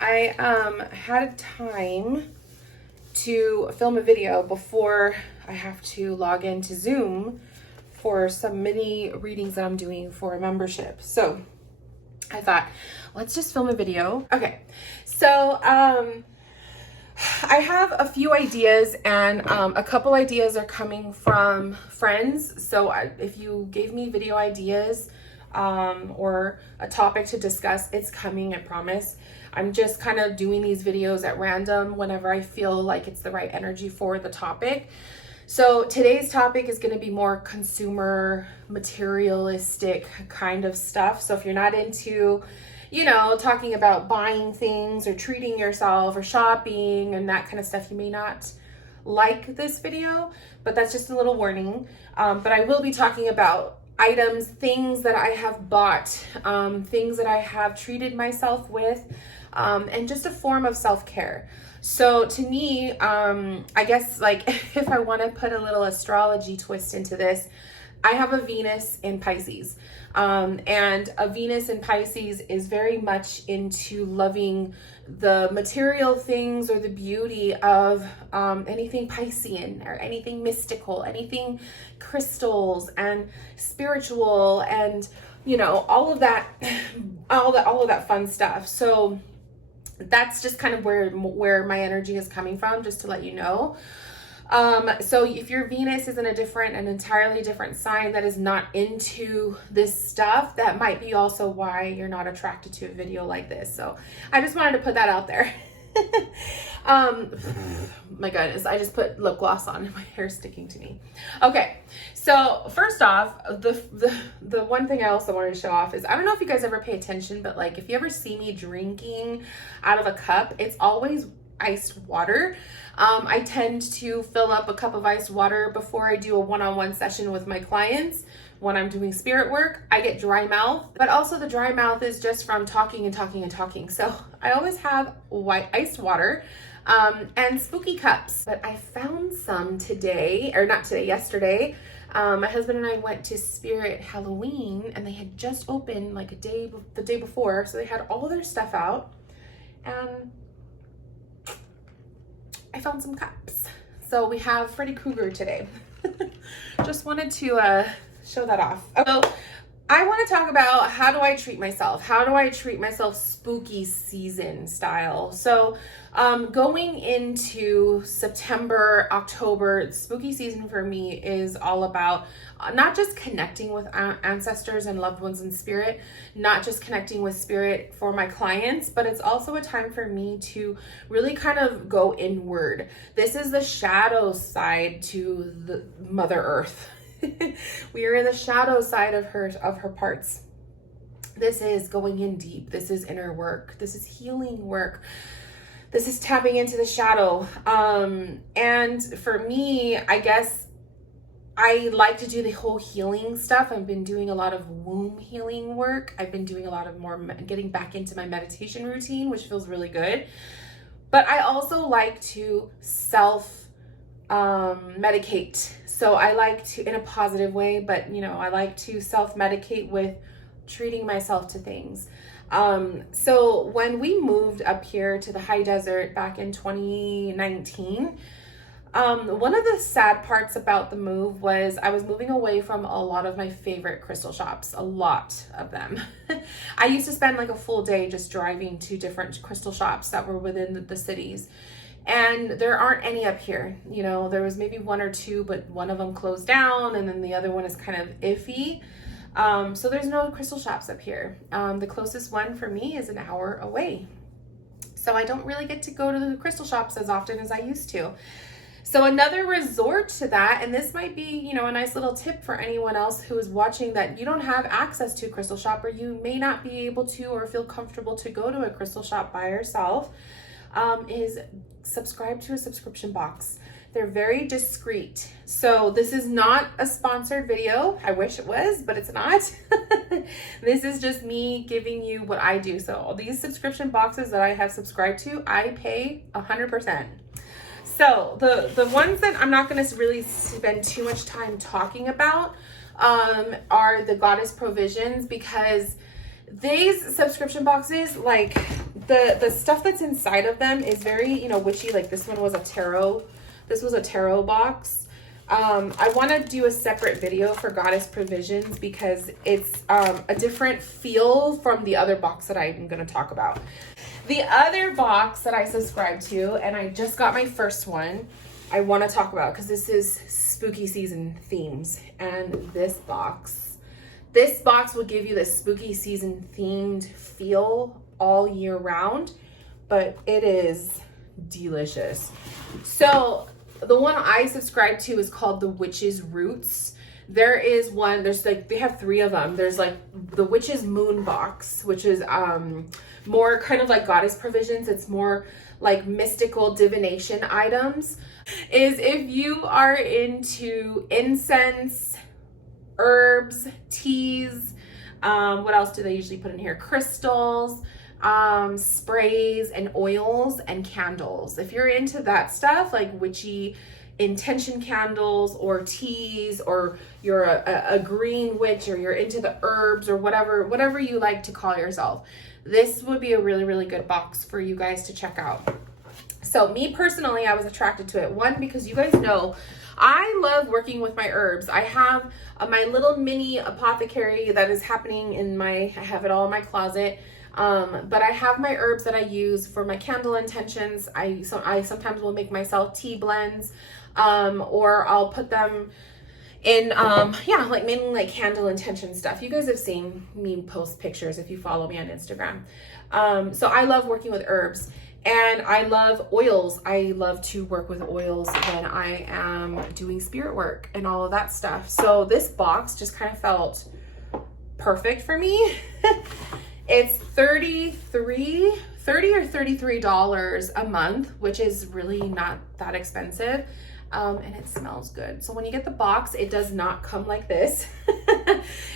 I had time to film a video before I have to log into Zoom for some mini readings that I'm doing for a membership. So I thought, let's just film a video. Okay, so I have a few ideas, and a couple ideas are coming from friends. So if you gave me video ideas or a topic to discuss, it's coming, I promise. I'm just kind of doing these videos at random whenever I feel like it's the right energy for the topic. So today's topic is going to be more consumer, materialistic kind of stuff. So if you're not into, you know, talking about buying things or treating yourself or shopping and that kind of stuff, you may not like this video, but that's just a little warning. But I will be talking about items, things that I have bought, things that I have treated myself with, and just a form of self-care. So to me, I guess like if I want to put a little astrology twist into this, I have a Venus in Pisces. And a Venus in Pisces is very much into loving the material things or the beauty of anything Piscean or anything mystical, anything crystals and spiritual, and you know, all of that fun stuff. So that's just kind of where my energy is coming from, just to let you know. So if your Venus is in an entirely different sign that is not into this stuff, that might be also why you're not attracted to a video like this. So I just wanted to put that out there. My goodness, I just put lip gloss on and my hair's sticking to me. Okay, so first off, the one thing I also wanted to show off is, I don't know if you guys ever pay attention, but like if you ever see me drinking out of a cup, it's always iced water. I tend to fill up a cup of iced water before I do a one-on-one session with my clients. When I'm doing spirit work, I get dry mouth, but also the dry mouth is just from talking and talking and talking. So I always have white iced water and spooky cups. But I found some today, or not today, yesterday. My husband and I went to Spirit Halloween, and they had just opened like the day before. So they had all their stuff out, and I found some cups. So we have Freddy Krueger today. Just wanted to show that off. So I want to talk about, how do I treat myself? How do I treat myself spooky season style? So going into September, October, spooky season for me is all about not just connecting with ancestors and loved ones in spirit, not just connecting with spirit for my clients, but it's also a time for me to really kind of go inward. This is the shadow side to the Mother Earth. We are in the shadow side of her parts. This is going in deep. This is inner work. This is healing work. This is tapping into the shadow. And for me, I guess I like to do the whole healing stuff. I've been doing a lot of womb healing work. I've been doing a lot of more getting back into my meditation routine, which feels really good. But I also like to self-medicate. So I like to, in a positive way, but you know, I like to self-medicate with treating myself to things. So when we moved up here to the high desert back in 2019, one of the sad parts about the move was I was moving away from a lot of my favorite crystal shops, a lot of them. I used to spend like a full day just driving to different crystal shops that were within the cities. And there aren't any up here. You know, there was maybe one or two, but one of them closed down, and then the other one is kind of iffy. So there's no crystal shops up here. The closest one for me is an hour away. So I don't really get to go to the crystal shops as often as I used to. So another resort to that, and this might be, you know, a nice little tip for anyone else who is watching that you don't have access to a crystal shop, or you may not be able to or feel comfortable to go to a crystal shop by yourself, is subscribe to a subscription box. They're very discreet. So this is not a sponsored video. I wish it was, but it's not. This is just me giving you what I do. So all these subscription boxes that I have subscribed to, I pay 100%. So the ones that I'm not going to really spend too much time talking about are the Goddess Provisions, because these subscription boxes, like, the stuff that's inside of them is very, you know, witchy. Like this one was a tarot. This was a tarot box. I want to do a separate video for Goddess Provisions because it's a different feel from the other box that I'm going to talk about. The other box that I subscribe to, and I just got my first one, I want to talk about because this is spooky season themes. And this box will give you the spooky season themed feel all year round, but it is delicious. So the one I subscribe to is called the Witch's Roots. There is one, there's like, they have 3 of them. There's like the Witch's Moon box, which is more kind of like Goddess Provisions. It's more like mystical divination items. Is if you are into incense, herbs, teas, what else do they usually put in here? Crystals, sprays and oils and candles. If you're into that stuff, like witchy intention candles or teas, or you're a green witch, or you're into the herbs, or whatever you like to call yourself, this would be a really, really good box for you guys to check out. So me personally, I was attracted to it. One, because you guys know I love working with my herbs. I have my little mini apothecary that is happening in I have it all in my closet. But I have my herbs that I use for my candle intentions. I sometimes will make myself tea blends, or I'll put them in, like mainly like candle intention stuff. You guys have seen me post pictures if you follow me on Instagram. So I love working with herbs. And I love oils. I love to work with oils when I am doing spirit work and all of that stuff. So this box just kind of felt perfect for me. It's $30 or $33 a month, which is really not that expensive. And it smells good. So when you get the box, it does not come like this.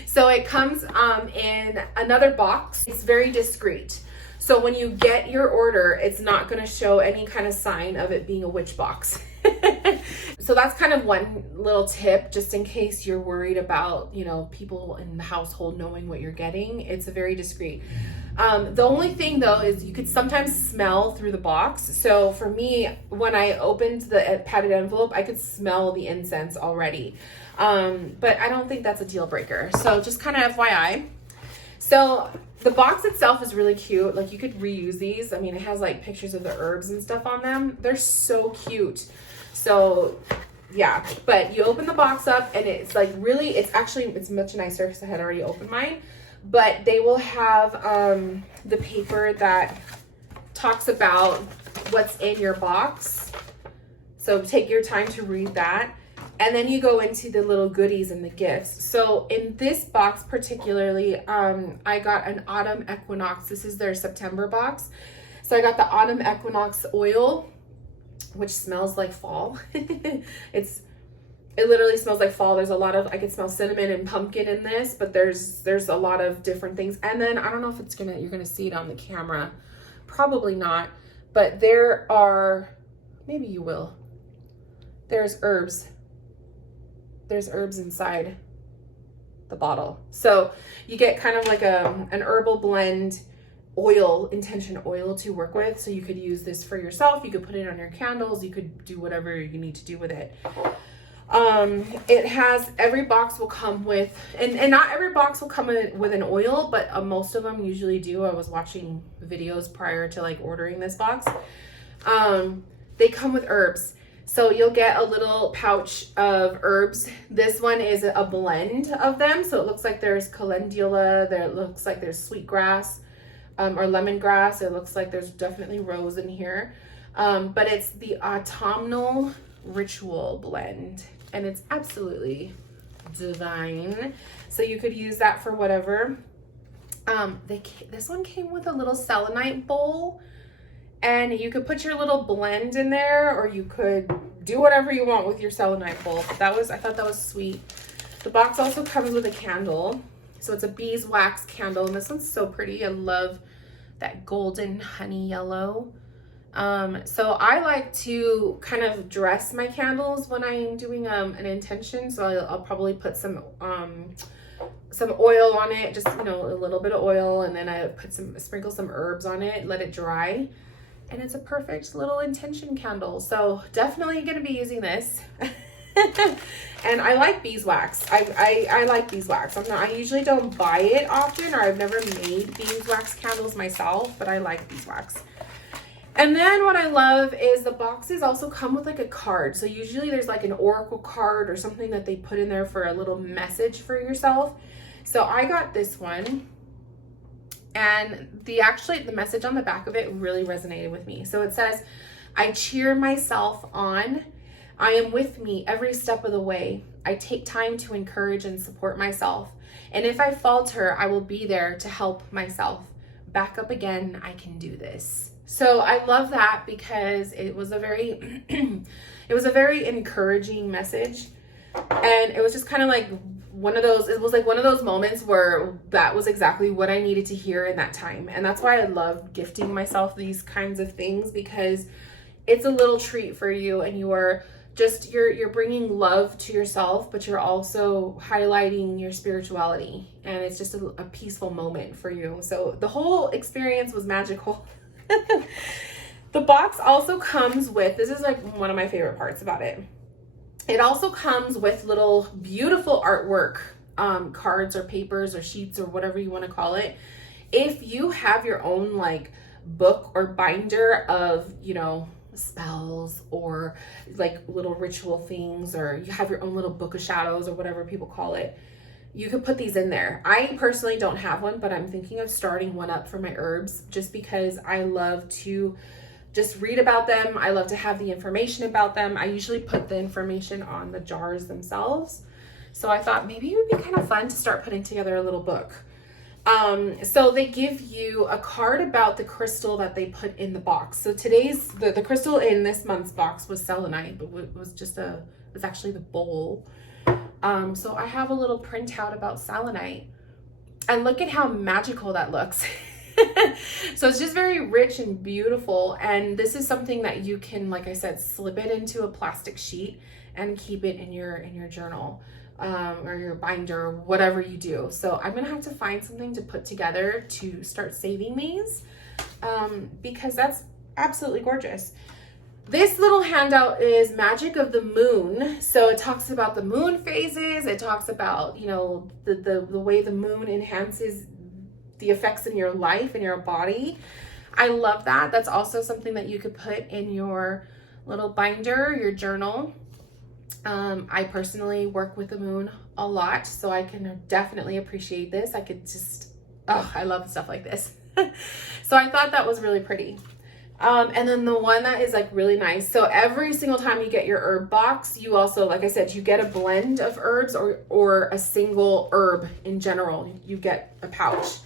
So it comes in another box. It's very discreet. So when you get your order, it's not going to show any kind of sign of it being a witch box. So that's kind of one little tip, just in case you're worried about, you know, people in the household knowing what you're getting. It's a very discreet. The only thing though is you could sometimes smell through the box. So for me, when I opened the padded envelope, I could smell the incense already. But I don't think that's a deal breaker. So just kind of FYI. So the box itself is really cute. Like you could reuse these. I mean, it has like pictures of the herbs and stuff on them. They're so cute. So yeah, but you open the box up and it's like really, it's much nicer because I had already opened mine. But they will have the paper that talks about what's in your box. So take your time to read that. And then you go into the little goodies and the gifts. So in this box particularly, I got an Autumn Equinox. This is their September box. So I got the Autumn Equinox Oil, which smells like fall. It literally smells like fall. There's a lot of, I could smell cinnamon and pumpkin in this, but there's a lot of different things. And then I don't know if you're gonna see it on the camera. Probably not, but there are, maybe you will. There's herbs. There's herbs inside the bottle. So you get kind of like an herbal blend oil, intention oil to work with. So you could use this for yourself. You could put it on your candles. You could do whatever you need to do with it. It has, every box will come with, and not every box will come with an oil, but most of them usually do. I was watching videos prior to like ordering this box. They come with herbs. So you'll get a little pouch of herbs. This one is a blend of them. So it looks like there's calendula, it looks like there's sweetgrass, or lemongrass. It looks like there's definitely rose in here. But it's the autumnal ritual blend, and it's absolutely divine. So you could use that for whatever. This one came with a little selenite bowl, and you could put your little blend in there, or you could do whatever you want with your selenite bowl. I thought that was sweet. The box also comes with a candle. So it's a beeswax candle, and this one's so pretty. I love that golden honey yellow. So I like to kind of dress my candles when I'm doing an intention. So I'll probably put some some oil on it, just, you know, a little bit of oil, and then I sprinkle some herbs on it, let it dry, and it's a perfect little intention candle. So definitely going to be using this. And I like beeswax. I like beeswax. I usually don't buy it often, or I've never made beeswax candles myself, but I like beeswax. And then what I love is the boxes also come with like a card. So usually there's like an oracle card or something that they put in there for a little message for yourself. So I got this one, and the message on the back of it really resonated with me. So it says, I cheer myself on. I am with me every step of the way. I take time to encourage and support myself. And if I falter, I will be there to help myself. Back up again, I can do this. So I love that because it was a very, it was a very encouraging message. And it was just kind of like it was like one of those moments where that was exactly what I needed to hear in that time. And that's why I love gifting myself these kinds of things, because it's a little treat for you, and you're bringing love to yourself, but you're also highlighting your spirituality, and it's just a peaceful moment for you. So the whole experience was magical. The box also comes with, this is like one of my favorite parts about it. It also comes with little beautiful artwork, cards or papers or sheets or whatever you want to call it. If you have your own like book or binder of, you know, spells or like little ritual things, or you have your own little book of shadows or whatever people call it, you could put these in there. I personally don't have one, but I'm thinking of starting one up for my herbs, just because I love to just read about them. I love to have the information about them. I usually put the information on the jars themselves. So I thought maybe it would be kind of fun to start putting together a little book. So they give you a card about the crystal that they put in the box. So today's, the crystal in this month's box was selenite, but it was actually the bowl. So I have a little printout about selenite, and look at how magical that looks. So it's just very rich and beautiful. And this is something that you can, like I said, slip it into a plastic sheet and keep it in your journal, or your binder, or whatever you do. So I'm gonna have to find something to put together to start saving these, because that's absolutely gorgeous. This little handout is Magic of the Moon. So it talks about the moon phases. It talks about, you know, the way the moon enhances the effects in your life and your body. I love that. That's also something that you could put in your little binder, your journal. I personally work with the moon a lot, so I can definitely appreciate this. I could just, I love stuff like this. So I thought that was really pretty. And then the one that is like really nice. So every single time you get your herb box, you also, like I said, you get a blend of herbs or a single herb in general. You get a pouch,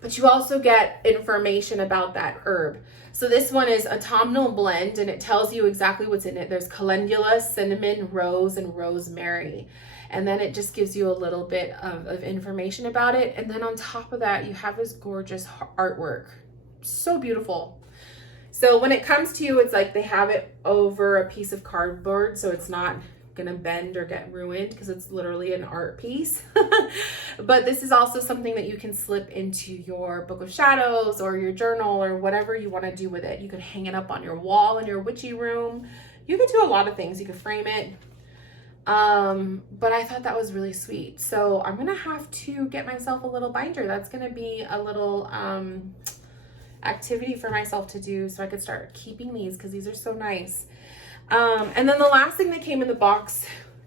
but you also get information about that herb. So this one is autumnal blend, and it tells you exactly what's in it. There's calendula, cinnamon, rose, and rosemary. And then it just gives you a little bit of information about it. And then on top of that, you have this gorgeous artwork. So beautiful. So when it comes to you, it's like they have it over a piece of cardboard, so it's not gonna bend or get ruined, because it's literally an art piece. But this is also something that you can slip into your book of shadows or your journal or whatever you want to do with it. You could hang it up on your wall in your witchy room. You could do a lot of things. You could frame it. But I thought that was really sweet. So I'm gonna have to get myself a little binder. That's gonna be a little activity for myself to do, so I could start keeping these, because these are so nice. And then the last thing that came in the box,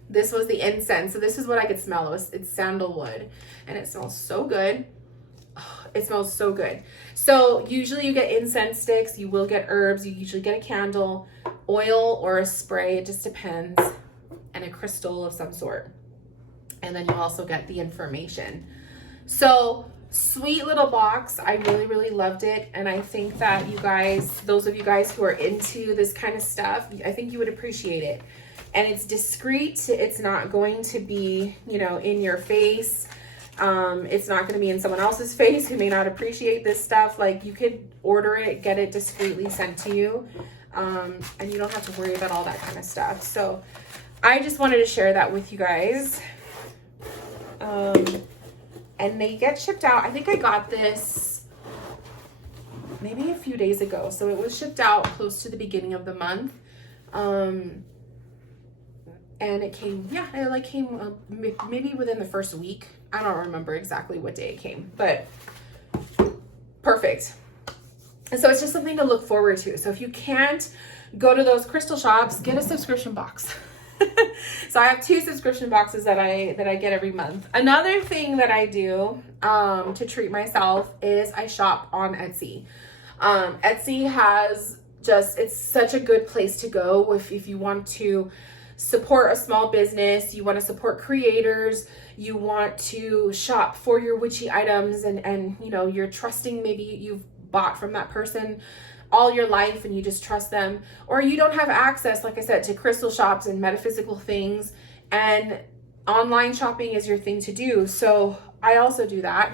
this was the incense. So this is what I could smell. It's sandalwood, and it smells so good. Oh, it smells so good. So usually you get incense sticks, you will get herbs, you usually get a candle, oil or a spray, it just depends, and a crystal of some sort. And then you also get the information. So sweet little box. I really, really loved it. And I think that you guys, those of you guys who are into this kind of stuff, I think you would appreciate it. And it's discreet. It's not going to be, you know, in your face. It's not going to be in someone else's face who may not appreciate this stuff. Like, you could order it, get it discreetly sent to you. And you don't have to worry about all that kind of stuff. So I just wanted to share that with you guys. and they get shipped out. I think I got this maybe a few days ago. So it was shipped out close to the beginning of the month. And it came, yeah, it like came maybe within the first week. I don't remember exactly what day it came, but perfect. And so it's just something to look forward to. So if you can't go to those crystal shops, get a subscription box. So I have 2 subscription boxes that I get every month. Another thing that I do to treat myself is I shop on Etsy. Etsy has just, it's such a good place to go if you want to support a small business, you want to support creators, you want to shop for your witchy items, and you know, you're trusting, maybe you've bought from that person all your life and you just trust them, or you don't have access, like I said, to crystal shops and metaphysical things, and online shopping is your thing to do. So I also do that.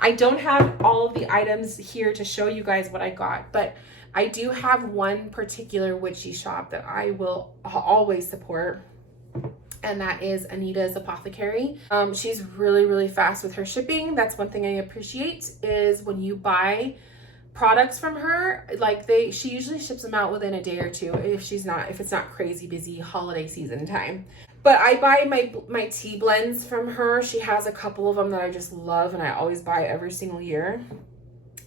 I don't have all of the items here to show you guys what I got, but I do have one particular witchy shop that I will always support, and that is Anita's Apothecary. She's really, really fast with her shipping. That's one thing I appreciate, is when you buy products from her, like she usually ships them out within a day or two if it's not crazy busy holiday season time. But I buy my tea blends from her. She has a couple of them that I just love, and I always buy every single year.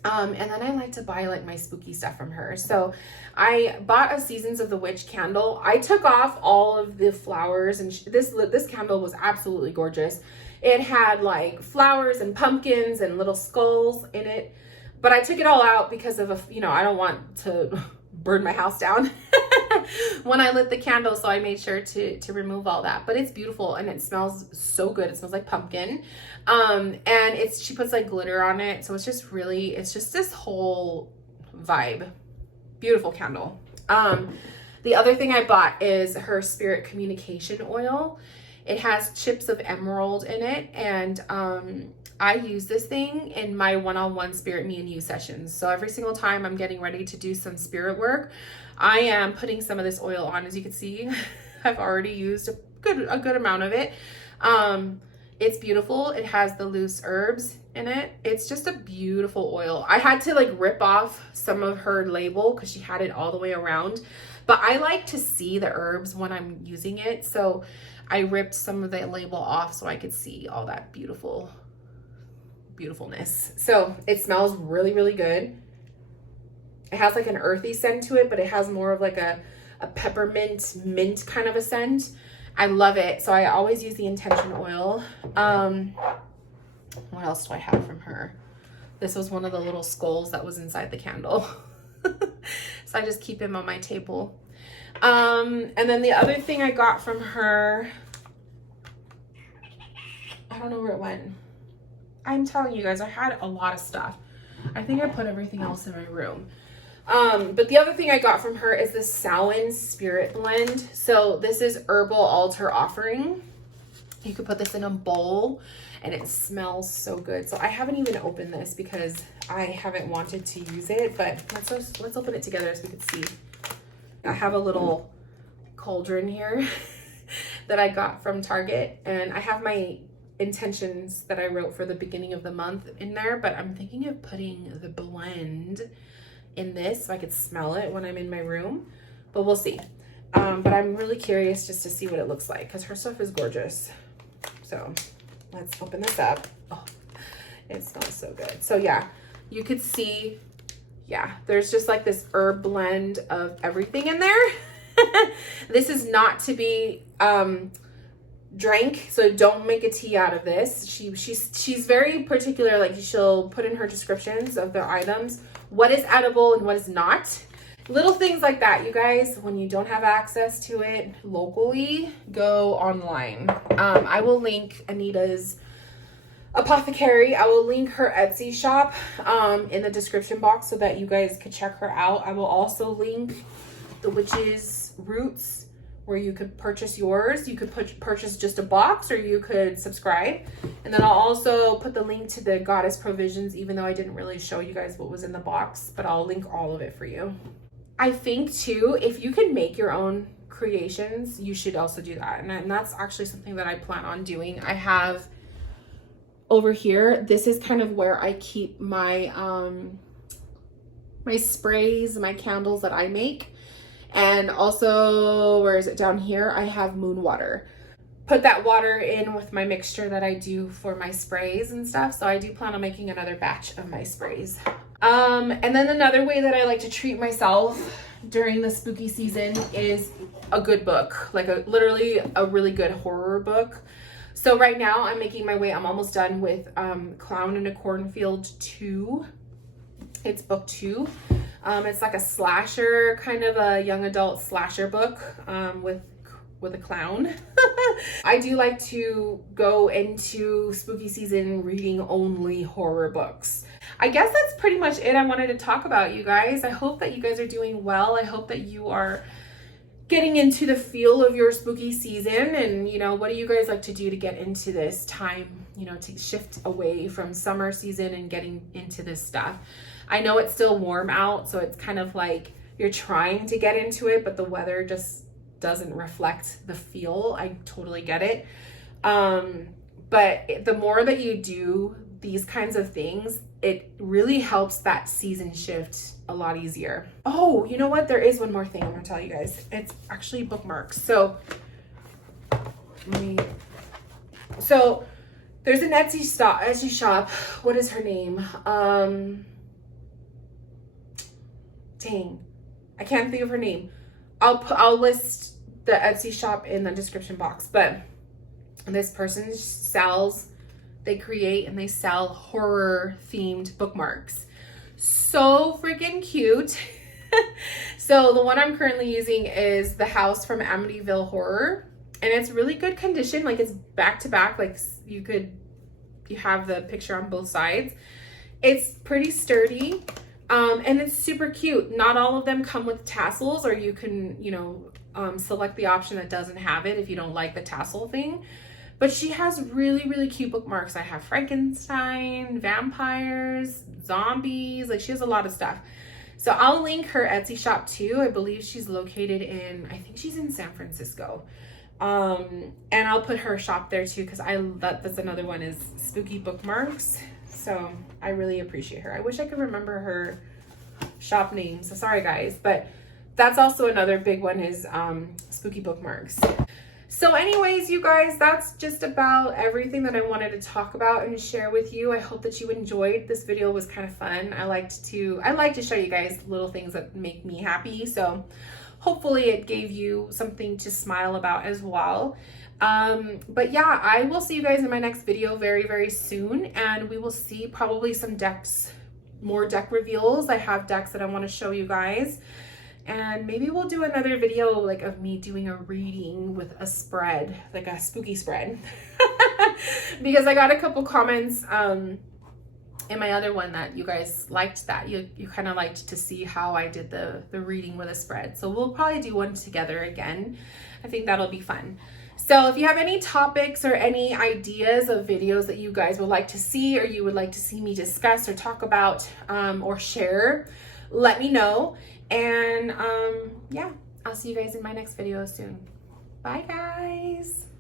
And then I like to buy like my spooky stuff from her. So I bought a Seasons of the Witch candle. I took off all of the flowers, and this candle was absolutely gorgeous. It had like flowers and pumpkins and little skulls in it, but I took it all out because of I don't want to burn my house down when I lit the candle, so I made sure to remove all that. But it's beautiful and it smells so good. It smells like pumpkin. And she puts like glitter on it, so it's just this whole vibe. Beautiful candle. The other thing I bought is her spirit communication oil. It has chips of emerald in it, and I use this thing in my one-on-one spirit me and you sessions. So every single time I'm getting ready to do some spirit work, I am putting some of this oil on. As you can see, I've already used a good amount of it. It's beautiful. It has the loose herbs in it. It's just a beautiful oil. I had to like rip off some of her label because she had it all the way around, but I like to see the herbs when I'm using it. So I ripped some of the label off so I could see all that beautifulness. So it smells really, really good. It has like an earthy scent to it, but it has more of like a peppermint mint kind of a scent. I love it. So I always use the intention oil. What else do I have from her? This was one of the little skulls that was inside the candle. So I just keep him on my table. And then the other thing I got from her, I don't know where it went. I'm telling you guys, I had a lot of stuff. I think I put everything else in my room. But the other thing I got from her is the Samhain Spirit Blend. So this is Herbal Altar Offering. You could put this in a bowl and it smells so good. So I haven't even opened this because I haven't wanted to use it, but let's open it together so we can see. I have a little cauldron here that I got from Target, and I have my intentions that I wrote for the beginning of the month in there, but I'm thinking of putting the blend in this so I could smell it when I'm in my room, but we'll see. But I'm really curious just to see what it looks like because her stuff is gorgeous. So let's open this up. Oh, it smells so good. So yeah, you could see, yeah, there's just like this herb blend of everything in there. This is not to be drank, so don't make a tea out of this. She's very particular, like she'll put in her descriptions of the items what is edible and what is not. Little things like that, you guys. When you don't have access to it locally, go online. I will link Anita's Apothecary. I will link her Etsy shop in the description box so that you guys could check her out. I will also link the Witch's Roots, where you could purchase yours. You could purchase just a box, or you could subscribe. And then I'll also put the link to the Goddess Provisions, even though I didn't really show you guys what was in the box, but I'll link all of it for you. I think too, if you can make your own creations, you should also do that. And that's actually something that I plan on doing. I have over here, this is kind of where I keep my my sprays, my candles that I make. And also, where is it, down here, I have moon water. Put that water in with my mixture that I do for my sprays and stuff. So I do plan on making another batch of my sprays. And then another way that I like to treat myself during the spooky season is a good book, like literally a really good horror book. So right now I'm making my way, I'm almost done with Clown in a Cornfield 2. It's book 2. It's like a slasher, kind of a young adult slasher book with a clown. I do like to go into spooky season reading only horror books. I guess that's pretty much it I wanted to talk about, you guys. I hope that you guys are doing well. I hope that you are getting into the feel of your spooky season. And, you know, what do you guys like to do to get into this time, you know, to shift away from summer season and getting into this stuff? I know it's still warm out, so it's kind of like you're trying to get into it, but the weather just doesn't reflect the feel. I totally get it. But the more that you do these kinds of things, it really helps that season shift a lot easier. Oh, you know what? There is one more thing I'm gonna tell you guys. It's actually bookmarks. So there's an Etsy shop. What is her name? Dang, I can't think of her name. I'll list the Etsy shop in the description box, but this person sells, they create and they sell horror themed bookmarks. So freaking cute. So the one I'm currently using is The House from Amityville Horror, and it's really good condition. Like, it's back to back, like you have the picture on both sides. It's pretty sturdy. And it's super cute. Not all of them come with tassels, or you can, you know, select the option that doesn't have it if you don't like the tassel thing. But she has really, really cute bookmarks. I have Frankenstein, vampires, zombies, like she has a lot of stuff. So I'll link her Etsy shop too. I believe she's located I think she's in San Francisco. And I'll put her shop there too, because that's another one, is Spooky Bookmarks. So I really appreciate her. I wish I could remember her shop name. So sorry guys, but that's also another big one, is Spooky Bookmarks. So anyways, you guys, that's just about everything that I wanted to talk about and share with you. I hope that you enjoyed. This video was kind of fun. I like to show you guys little things that make me happy. So hopefully it gave you something to smile about as well. But yeah, I will see you guys in my next video very, very soon. And we will see probably some decks, more deck reveals. I have decks that I want to show you guys. And maybe we'll do another video like of me doing a reading with a spread, like a spooky spread. Because I got a couple comments in my other one that you guys liked that. You kind of liked to see how I did the reading with a spread. So we'll probably do one together again. I think that'll be fun. So if you have any topics or any ideas of videos that you guys would like to see, or you would like to see me discuss or talk about or share, let me know. And yeah, I'll see you guys in my next video soon. Bye guys.